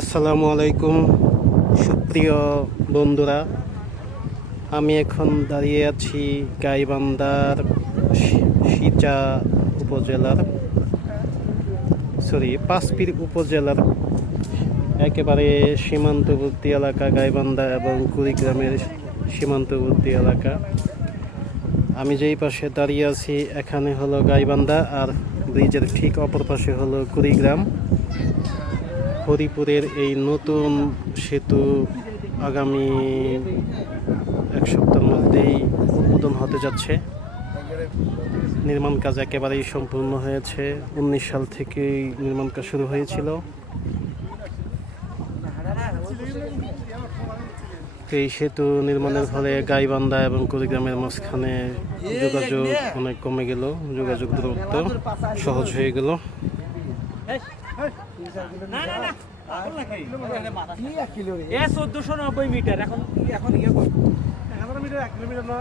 আসসালামু আলাইকুম সুপ্রিয় বন্ধুরা, আমি এখন দাঁড়িয়ে আছি গাইবান্ধার সিচা উপজেলার পাঁচপীর উপজেলার একেবারে সীমান্তবর্তী এলাকা গাইবান্ধা এবং কুড়িগ্রামের সীমান্তবর্তী এলাকা। আমি যেই পাশে দাঁড়িয়ে আছি এখানে হলো গাইবান্ধা, আর ব্রিজের ঠিক অপর পাশে হলো কুড়িগ্রাম। হরিপুরের এই নতুন সেতু আগামী এক সপ্তাহের মধ্যেই উদ্বোধন হতে যাচ্ছে। নির্মাণ কাজ একেবারেই সম্পূর্ণ হয়েছে। 19 সাল থেকেই নির্মাণ কাজ শুরু হয়েছিল। এই সেতু নির্মাণের ফলে গাইবান্ধা এবং কুড়িগ্রামের মাঝখানে যোগাযোগ অনেক কমে গেল, যোগাযোগ দূরত্ব সহজ হয়ে গেল। এ 1490 মিটার এখন এখন 11 মিটার 1 কিলোমিটার না।